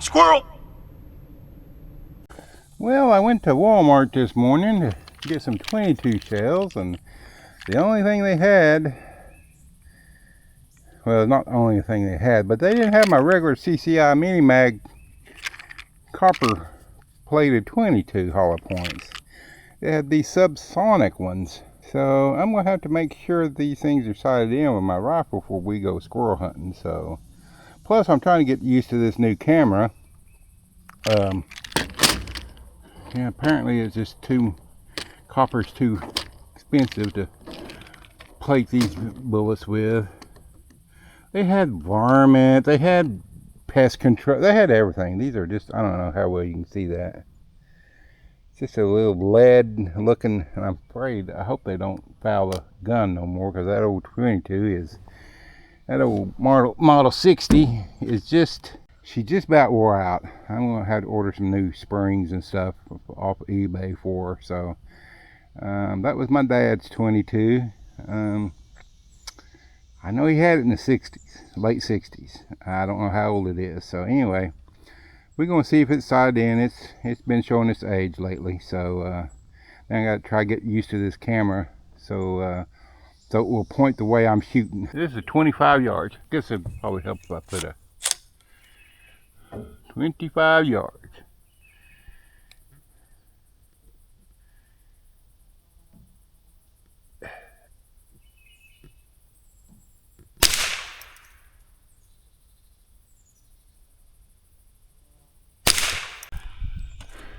Squirrel! Well, I went to Walmart this morning to get some 22 shells, and the only thing they had, well, not the only thing they had, but they didn't have my regular CCI Mini Mag copper plated 22 hollow points. They had these subsonic ones. So I'm going to have to make sure these things are sighted in with my rifle before we go squirrel hunting. So, plus I'm trying to get used to this new camera. Yeah, apparently it's just copper's too expensive to plate these bullets with. They had varmint, they had pest control, they had everything. These are just, I don't know how well you can see that. It's just a little lead looking, and I'm afraid, I hope they don't foul the gun no more, because that old 22 is, that old model 60 is just, she just about wore out. I'm going to have to order some new springs and stuff off eBay for her. So that was my dad's 22. I know he had it in the 60s, late 60s. I don't know how old it is. So anyway, we're going to see if it's sighted in. It's been showing its age lately. So then I got to try to get used to this camera. So it will point the way I'm shooting. This is 25 yards. I guess it probably help if I put a 25 yards.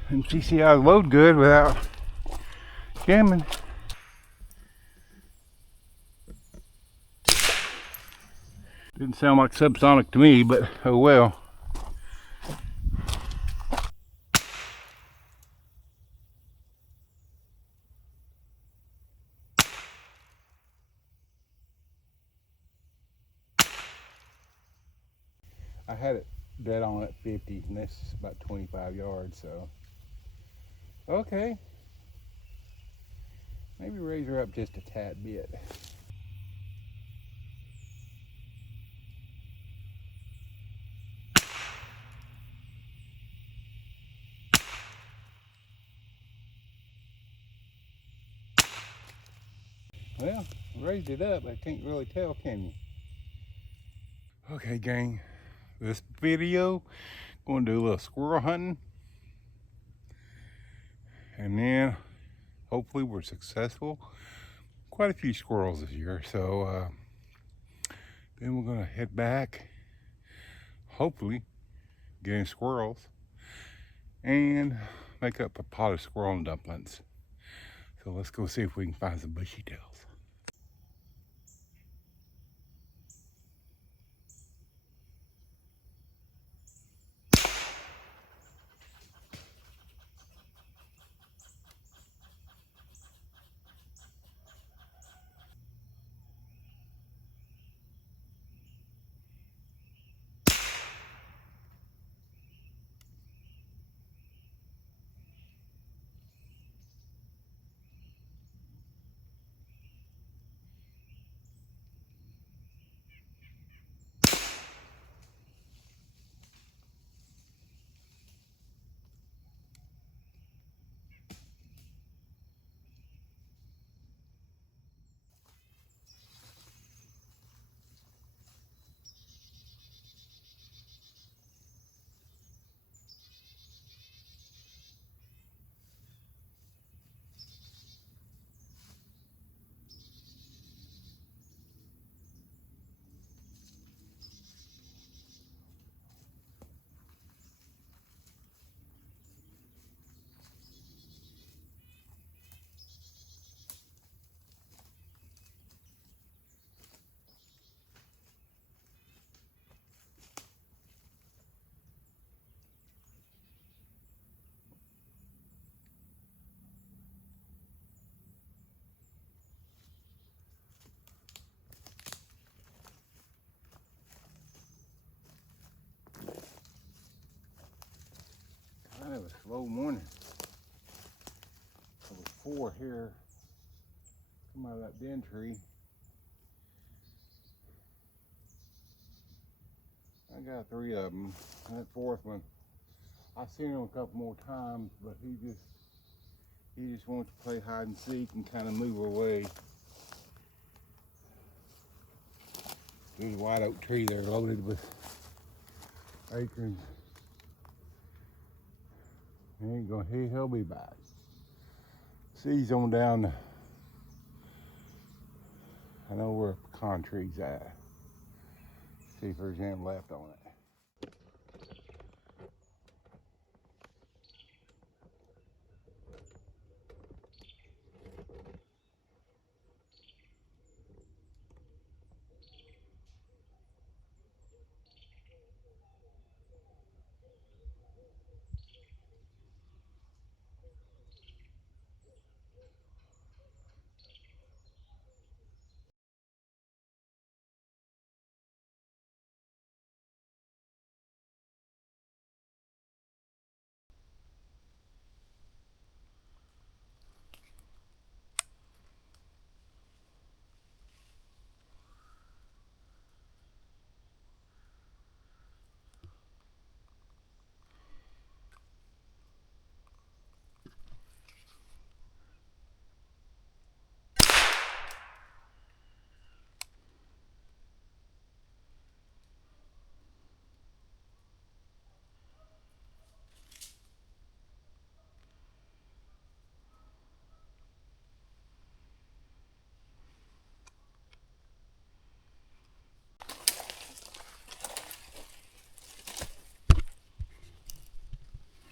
And CCI load good without jamming. Didn't sound like subsonic to me, but oh well. I had it dead on at 50, and this is about 25 yards, so. Okay. Maybe raise her up just a tad bit. Well, raised it up, I can't really tell, can you? Okay, gang, this video, going to do a little squirrel hunting, and then hopefully we're successful. Quite a few squirrels this year, so then we're gonna head back, hopefully getting squirrels, and make up a pot of squirrel and dumplings. So let's go see if we can find some bushy tails. Kind of a slow morning. There was 4 here. Come out of that den tree. I got 3 of them. That fourth one, I've seen him a couple more times, but he just wants to play hide and seek and kind of move away. There's a white oak tree there loaded with acorns. He'll be back. See, he's on down. I know where pecan tree's at. See if there's any left on it.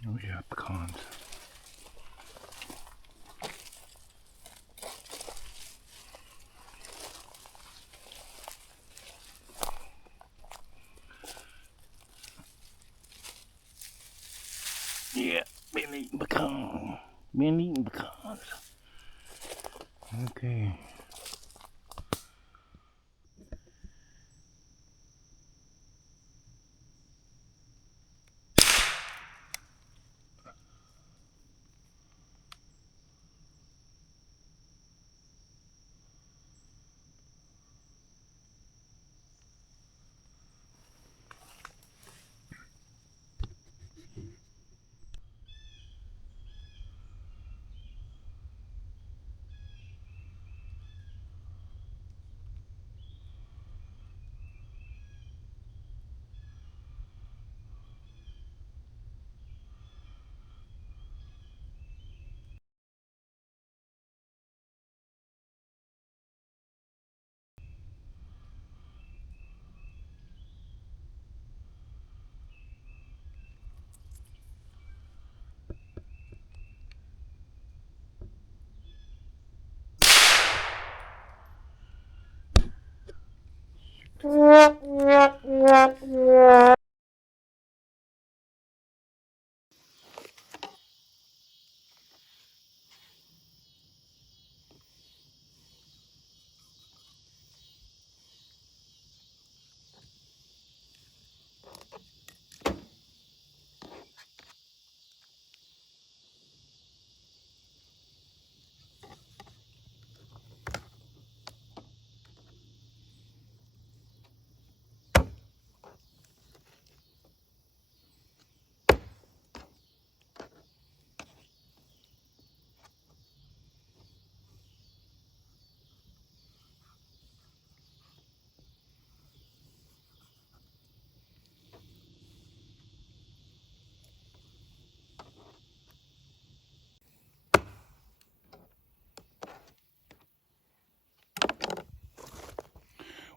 Oh yeah, pecans. Yeah, been eating pecans. Been eating pecans. Okay.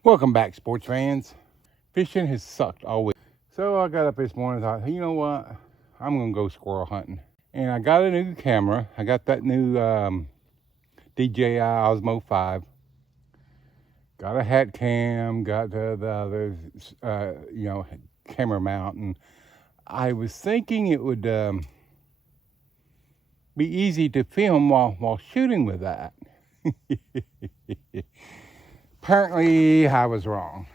Welcome back, sports fans. Fishing has sucked all week. So I got up this morning and thought, hey, you know what? I'm going to go squirrel hunting. And I got a new camera. I got that new DJI Osmo 5. Got a hat cam, got the other, camera mount. And I was thinking it would be easy to film while shooting with that. Apparently, I was wrong.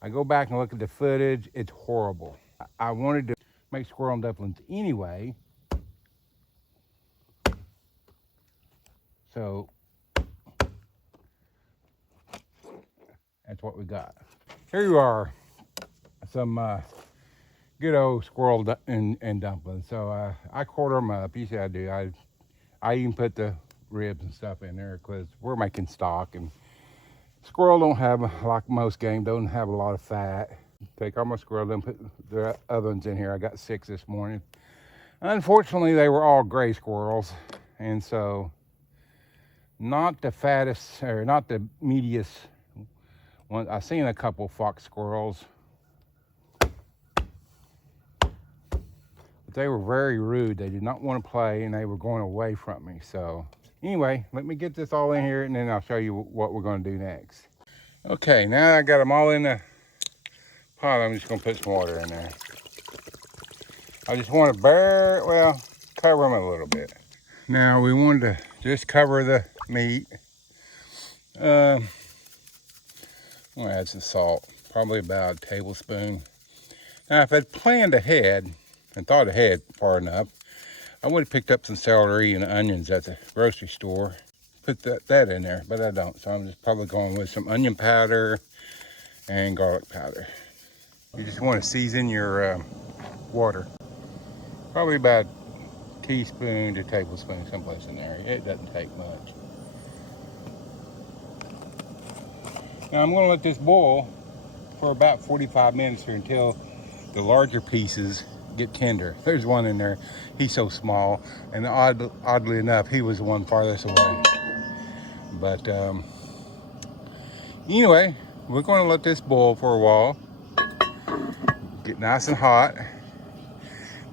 I go back and look at the footage. It's horrible. I wanted to make squirrel and dumplings anyway. So that's what we got. Here you are. Some good old squirrel and dumplings. So I quarter them up. Usually I do. I even put the ribs and stuff in there because we're making stock, and squirrel don't have, like most game, don't have a lot of fat. Take all my squirrel and put the other ones in here. I got 6 this morning. Unfortunately, they were all gray squirrels, and so not the fattest or not the meatiest one. I seen a couple fox squirrels, but they were very rude. They did not want to play, and they were going away from me. So anyway, let me get this all in here, and then I'll show you what we're going to do next. Okay, now I got them all in the pot. I'm just going to put some water in there. I just want to cover them a little bit. Now we wanted to just cover the meat. I'm gonna add some salt, probably about a tablespoon. Now if I'd planned ahead and thought ahead far enough, I would have picked up some celery and onions at the grocery store. Put that in there, but I don't. So I'm just probably going with some onion powder and garlic powder. You just want to season your water. Probably about a teaspoon to tablespoon, someplace in there. It doesn't take much. Now I'm going to let this boil for about 45 minutes here until the larger pieces get tender. There's one in there. He's so small, and oddly enough, he was the one farthest away. But anyway, we're going to let this boil for a while, get nice and hot,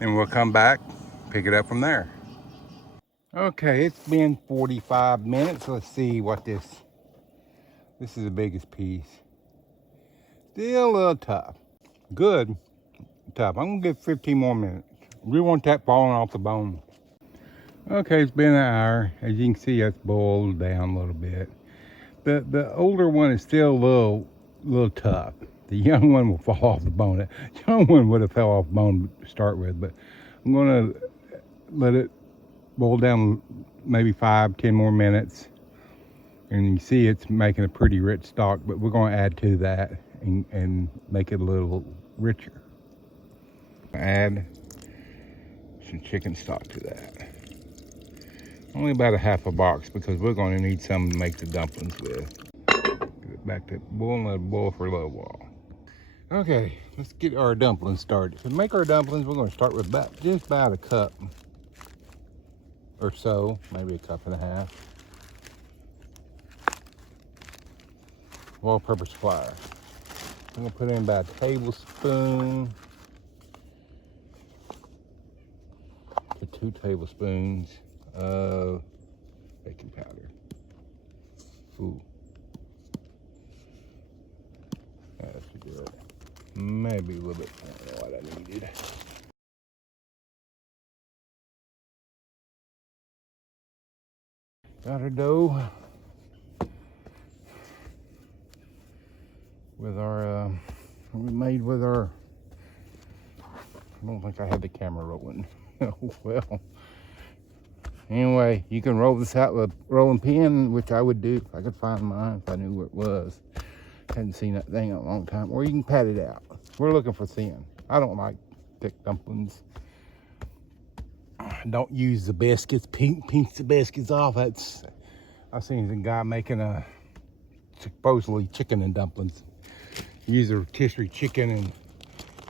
and we'll come back, pick it up from there. Okay, it's been 45 minutes. Let's see what this is the biggest piece. Still a little tough. Good, tough. I'm gonna give 15 more minutes. We want that falling off the bone. Okay, it's been an hour. As you can see, it's boiled down a little bit. The older one is still a little tough. The young one will fall off the bone. The young one would have fell off the bone to start with, but I'm gonna let it boil down maybe 5-10 more minutes. And you see it's making a pretty rich stock, but we're going to add to that and make it a little richer. Add some chicken stock to that. Only about a half a box because we're going to need some to make the dumplings with. Get it back to boil, let it boil for a little while. Okay, let's get our dumplings started. To make our dumplings, we're going to start with just about a cup or so, maybe a cup and a half. All-purpose flour. I'm gonna put in about a tablespoon to 2 tablespoons of baking powder. Ooh, that's good. Maybe a little bit more than what I needed. Got our dough. With our, we made with our, I don't think I had the camera rolling. Oh, well. Anyway, you can roll this out with a rolling pin, which I would do if I could find mine, if I knew where it was. Hadn't seen that thing in a long time. Or you can pat it out. We're looking for thin. I don't like thick dumplings. Don't use the biscuits, pinch the biscuits off. I've seen a guy making supposedly chicken and dumplings. Use a rotisserie chicken and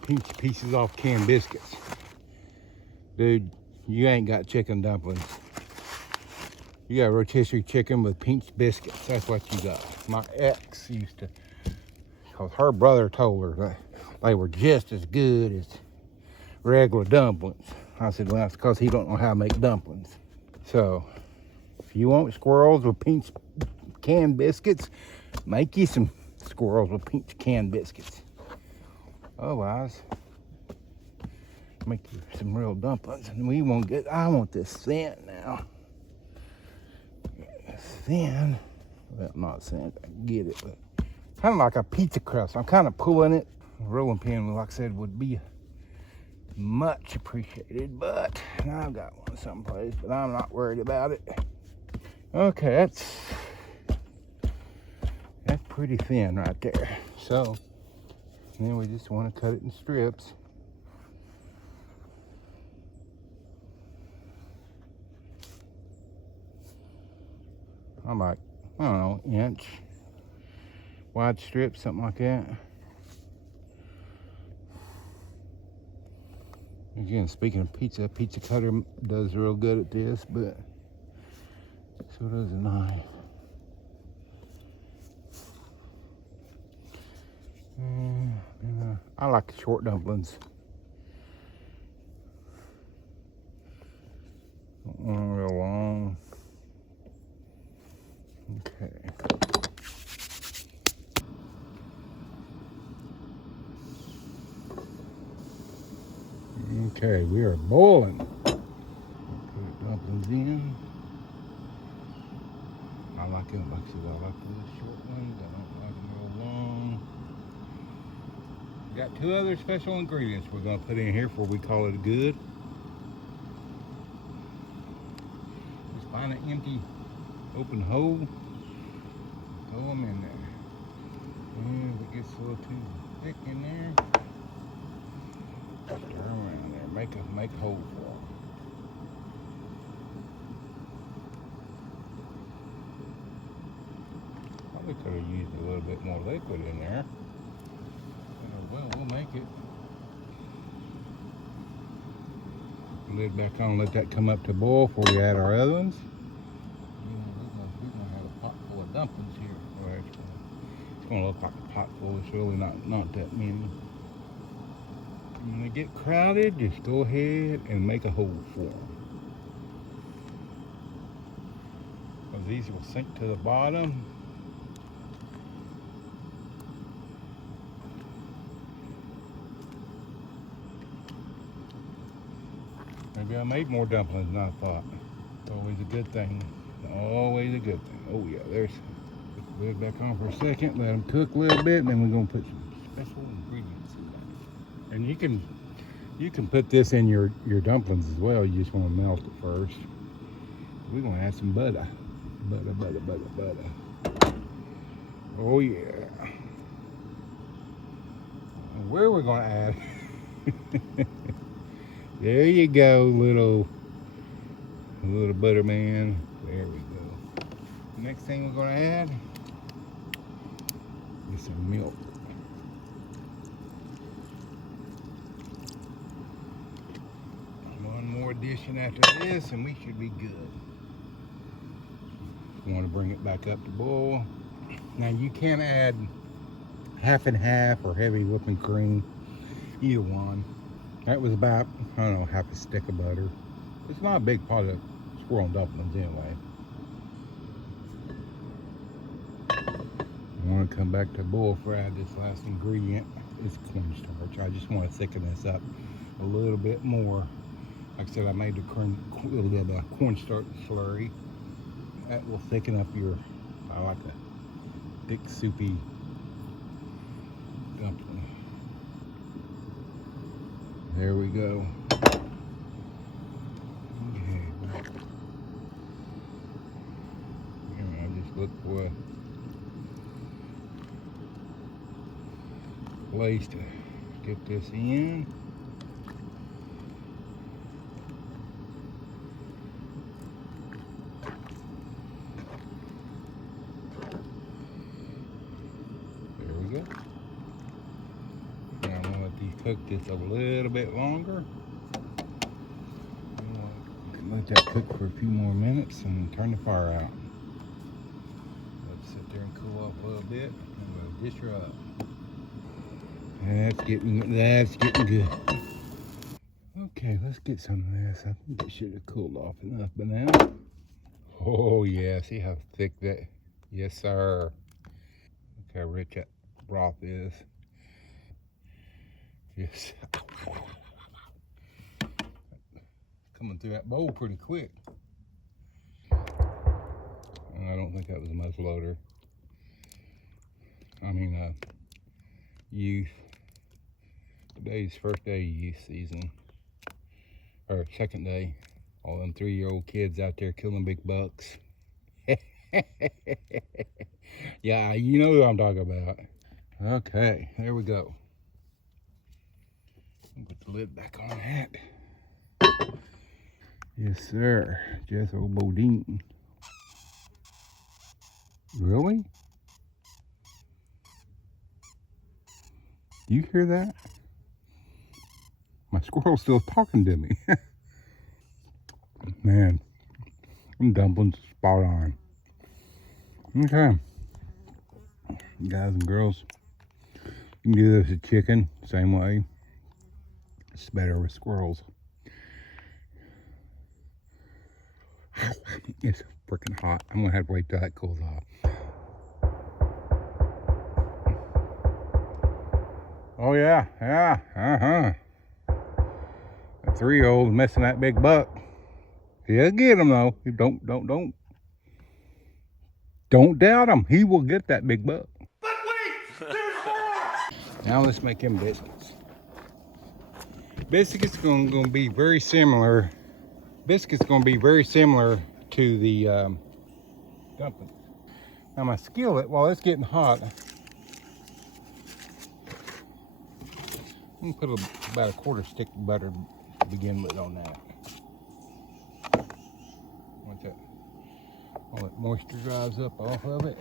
pinch pieces off canned biscuits. Dude, you ain't got chicken dumplings. You got rotisserie chicken with pinched biscuits. That's what you got. My ex used to, because her brother told her that they were just as good as regular dumplings. I said, well, that's because he don't know how to make dumplings. So, if you want squirrels with pinched canned biscuits, make you some squirrels with pinched canned biscuits. Otherwise, make you some real dumplings. And we won't get, I want this thin now. Thin, well, not thin, I can get it, but kind of like a pizza crust. I'm kind of pulling it. A rolling pin, like I said, would be much appreciated, but I've got one someplace, but I'm not worried about it. Okay, that's pretty thin right there. So then we just want to cut it in strips. like, I don't know, inch wide strips, something like that. Again, speaking of pizza, pizza cutter does real good at this, but so does a knife. I like the short dumplings. Don't want them real long. Okay. Okay, we are boiling. Put dumplings in. I like it. Like I said, I like the short ones. I don't like them real long. Got 2 other special ingredients we're going to put in here before we call it good. Just find an empty, open hole. Throw them in there. And if it gets a little too thick in there, stir them around there. Make a hole for them. Probably could have used a little bit more liquid in there. Well, we'll make it. Lid back on, let that come up to boil before we add our other ones. We're gonna have a pot full of dumplings here. Well, it's gonna look like a pot full. It's really not that many. When they get crowded, just go ahead and make a hole for them. Because these will sink to the bottom. Maybe I made more dumplings than I thought. It's always a good thing. Always a good thing. Oh yeah, there's. Put the lid back on for a second. Let them cook a little bit, and then we're gonna put some special ingredients in there. And you can put this in your dumplings as well. You just want to melt it first. We're gonna add some butter. Butter. Oh yeah. And where we're gonna add? There you go, little butter man. There we go. Next thing we're gonna add is some milk. One more addition after this, and we should be good. You want to bring it back up to boil. Now you can add half and half or heavy whipping cream, either one. That was about, I don't know, half a stick of butter. It's not a big pot of squirrel dumplings anyway. I want to come back to boil for add this last ingredient. It's cornstarch. I just want to thicken this up a little bit more. Like I said, I made the cornstarch slurry. That will thicken up your, I like a thick, soupy dumpling. There we go. Okay. I just look for a place to get this in. There we go. Now I'm gonna let these cook just a little bit longer. Let that cook for a few more minutes and turn the fire out. Let's sit there and cool off a little bit, and we'll dish her up. That's getting good. Okay, let's get some of this. I think it should have cooled off enough by now. Oh yeah, see how thick that? Yes, sir. Look how rich that broth is. Yes. Coming through that bowl pretty quick. And I don't think that was a muzzleloader. I mean, youth. Today's first day of youth season, or second day. All them 3-year-old kids out there killing big bucks. Yeah, you know who I'm talking about. Okay, there we go. Put the lid back on that. Yes, sir. Jethro Bodine. Really? Do you hear that? My squirrel's still talking to me. Man, them dumplings spot on. Okay. Guys and girls, you can do this with chicken, same way. It's better with squirrels. It's freaking hot. I'm gonna have to wait till that cools off. Oh yeah, A 3-year-old messing that big buck. He'll get him though. Don't doubt him. He will get that big buck. But wait, there's more. Now let's make him biscuits. Biscuits gonna be very similar. Biscuits gonna be very similar to the dumplings. Now my skillet, while it's getting hot, I'm gonna put about a quarter stick of butter to begin with on that. Once all that moisture dries up off of it.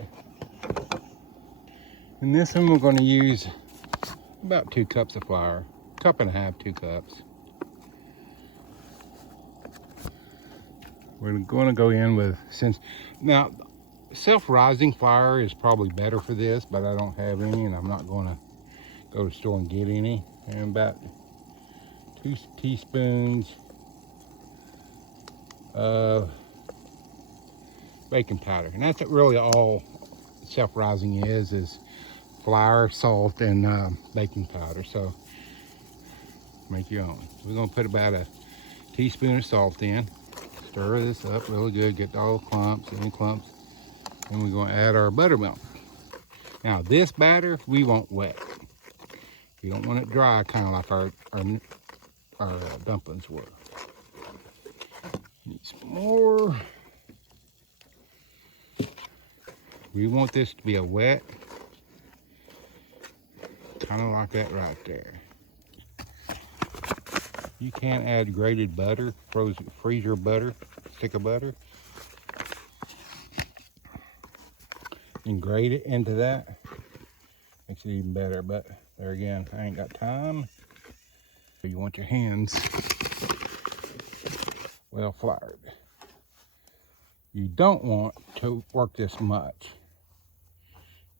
And this one we're going to use about 2 cups of flour. 1.5 cups, 2 cups. We're going to go in with, now self-rising flour is probably better for this, but I don't have any and I'm not going to go to the store and get any. And about 2 teaspoons of baking powder. And that's really all self-rising is flour, salt, and baking powder. So make your own. We're going to put about a teaspoon of salt in. Stir this up really good. Get all the clumps, any clumps. And we're going to add our buttermilk. Now this batter we want wet. You don't want it dry, kind of like our dumplings were. Need some more. We want this to be a wet, kind of like that right there. You can add grated butter, freezer butter, stick of butter, and grate it into that. Makes it even better, but there again, I ain't got time. You want your hands well floured. You don't want to work this much.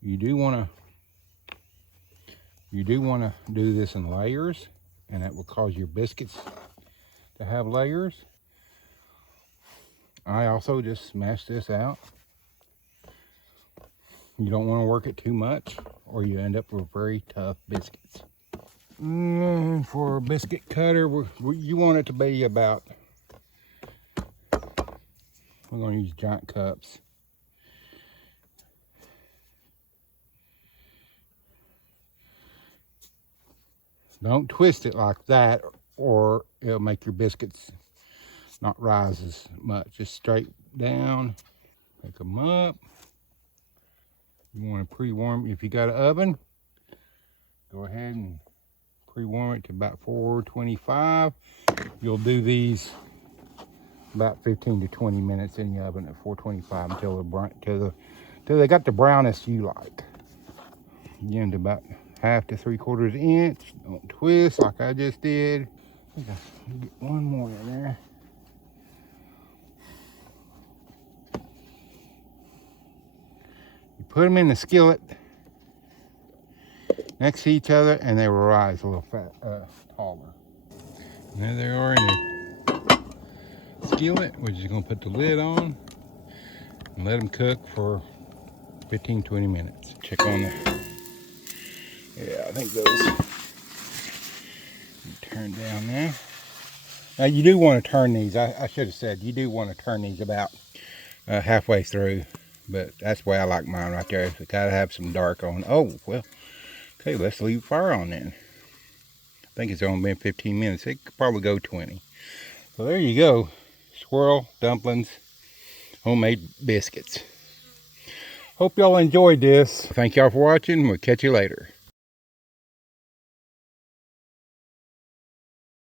You do want to do this in layers, and that will cause your biscuits to have layers. I also just smash this out. You don't want to work it too much, or you end up with very tough biscuits. For a biscuit cutter, you want it to be about, we're going to use giant cups. Don't twist it like that, or it'll make your biscuits not rise as much. Just straight down, pick them up. You want to pre-warm, if you got an oven, go ahead and pre-warm it to about 425. You'll do these about 15 to 20 minutes in the oven at 425 until they got the brownness you like. Again, to about 1/2 to 3/4 inch. Don't twist like I just did. I think I'll get one more in there. You put them in the skillet next to each other, and they will rise a little taller. And there they are in the skillet. We're just going to put the lid on and let them cook for 15-20 minutes. Check on the. Yeah, I think those turn down there. Now you do want to turn these. I should have said you do want to turn these about halfway through, but that's the way I like mine right there. It's got to have some dark on. Oh well. Okay, let's leave fire on then. I think it's only been 15 minutes. It could probably go 20. So there you go. Squirrel, dumplings, homemade biscuits. Hope y'all enjoyed this. Thank y'all for watching. We'll catch you later.